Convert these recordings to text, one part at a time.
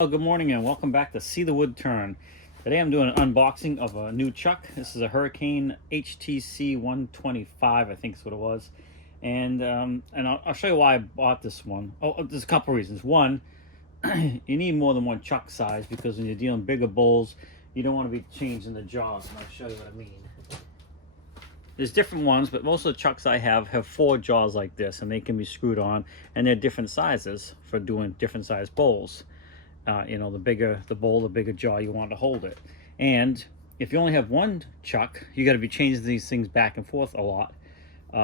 Well, good morning and welcome back to See the Wood Turn. Today I'm doing an unboxing of a new chuck. This is a Hurricane HTC 125, I think is what it was. And I'll show you why I bought this one. Oh, there's a couple reasons. One, you need more than one chuck size because when you're dealing bigger bowls, you don't want to be changing the jaws. And I'll show you what I mean. There's different ones, but most of the chucks I have 4 jaws like this, and they can be screwed on, and they're different sizes for doing different size bowls. The bigger the bowl, the bigger jaw you want to hold it. And if you only have one chuck, you got to be changing these things back and forth a lot,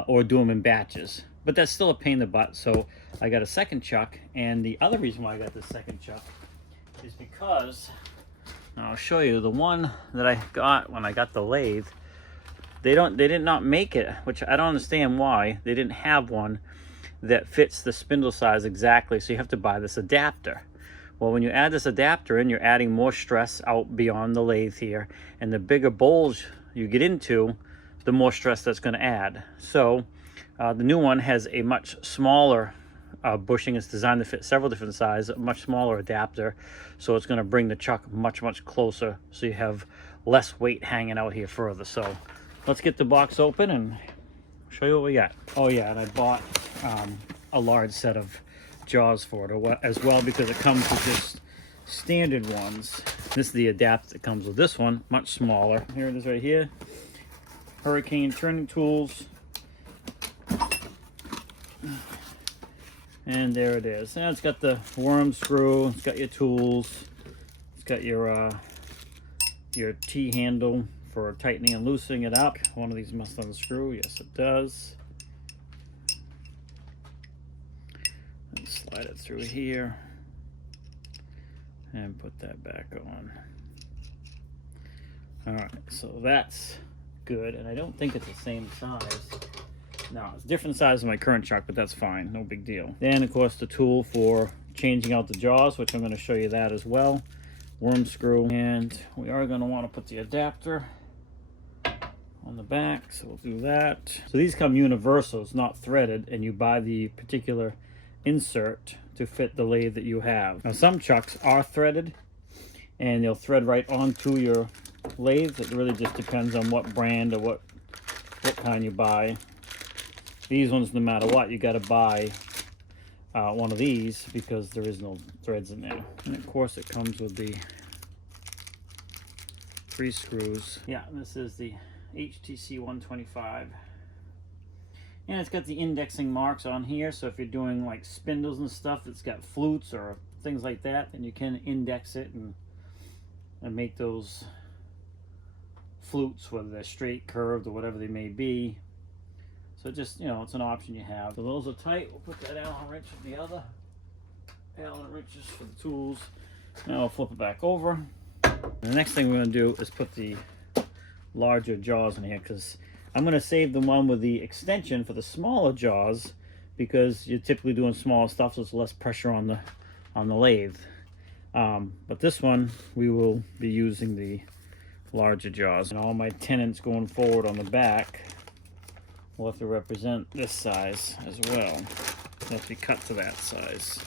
or do them in batches. But that's still a pain in the butt, so I got a second chuck. And the other reason why I got this second chuck is because, I'll show you, the one that I got when I got the lathe, they did not make it, which I don't understand why. They didn't have one that fits the spindle size exactly, so you have to buy this adapter. Well, when you add this adapter in, you're adding more stress out beyond the lathe here, and the bigger bowls you get into, the more stress that's going to add. So the new one has a much smaller bushing. It's designed to fit several different sizes, a much smaller adapter, so it's going to bring the chuck much closer, so you have less weight hanging out here further. So let's get the box open and show you what we got. Oh yeah, and I bought a large set of jaws for it as well, because it comes with just standard ones. This is the adapter that comes with this one, much smaller. Here it is right here. Hurricane turning tools. And there it is. And it's got the worm screw, it's got your tools, it's got your T-handle for tightening and loosening it up. One of these must unscrew. Yes, it does. Slide it through here and put that back on. All right, so that's good, and I don't think it's the same size. No, it's different size than my current chuck, but that's fine, no big deal. Then of course the tool for changing out the jaws, which I'm going to show you that as well. Worm screw, and we are going to want to put the adapter on the back, so we'll do that. So these come universals, not threaded, and you buy the particular insert to fit the lathe that you have. Now some chucks are threaded and they'll thread right onto your lathe. It really just depends on what brand or what kind you buy. These ones, no matter what, you got to buy one of these because there is no threads in there. And of course it comes with the 3 screws. Yeah, this is the HTC 125. And it's got the indexing marks on here, so if you're doing like spindles and stuff that's got flutes or things like that, then you can index it and make those flutes, whether they're straight, curved, or whatever they may be. So just, it's an option you have. So those are tight. We'll put that Allen wrench in the other. Allen wrenches for the tools. Now I'll flip it back over. And the next thing we're going to do is put the larger jaws in here, because I'm going to save the one with the extension for the smaller jaws, because you're typically doing small stuff, so it's less pressure on the lathe. But this one, we will be using the larger jaws. And all my tenons going forward on the back will have to represent this size as well. They'll have to be cut to that size.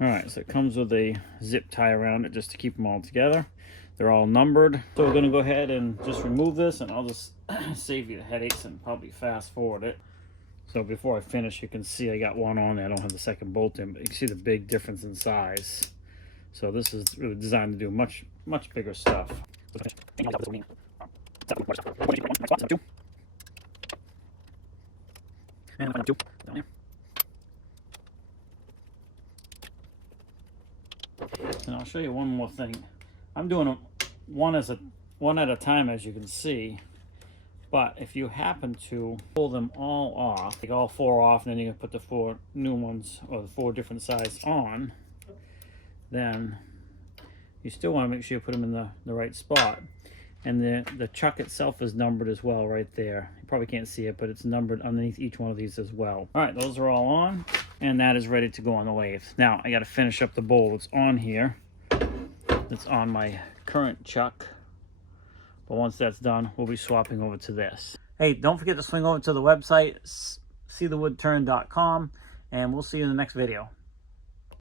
Alright, so it comes with a zip tie around it just to keep them all together. They're all numbered. So we're going to go ahead and just remove this, and I'll just save you the headaches and probably fast forward it. So before I finish, you can see I got one on there. I don't have the second bolt in, but you can see the big difference in size. So this is really designed to do much bigger stuff. And I'll show you one more thing. I'm doing them one at a time, as you can see. But if you happen to pull them all off, take all 4 off, and then you can put the 4 new ones or the 4 different sizes on, then you still want to make sure you put them in the right spot. And the chuck itself is numbered as well right there. You probably can't see it, but it's numbered underneath each one of these as well. All right, those are all on, and that is ready to go on the lathe. Now, I got to finish up the bowl that's on here. It's on my current chuck. But once that's done, we'll be swapping over to this. Hey, don't forget to swing over to the website, seethewoodturn.com, and we'll see you in the next video.